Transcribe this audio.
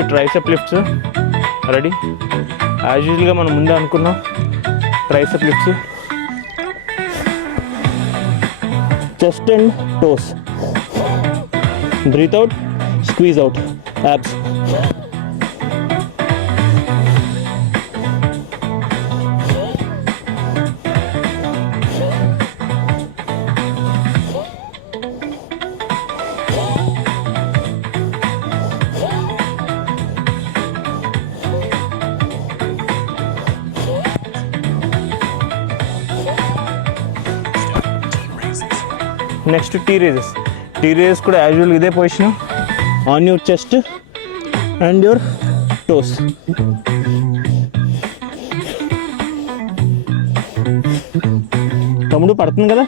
Next tricep lifts ready. As యూజువల్గా మనం ముందే అనుకున్నాం tricep lifts. Chest and toes. Breathe out, squeeze out, abs. Next T raises. T raises కూడా as usual ఇదే position, on your chest and your toes. తమ్ముడు పడుతుంది కదా.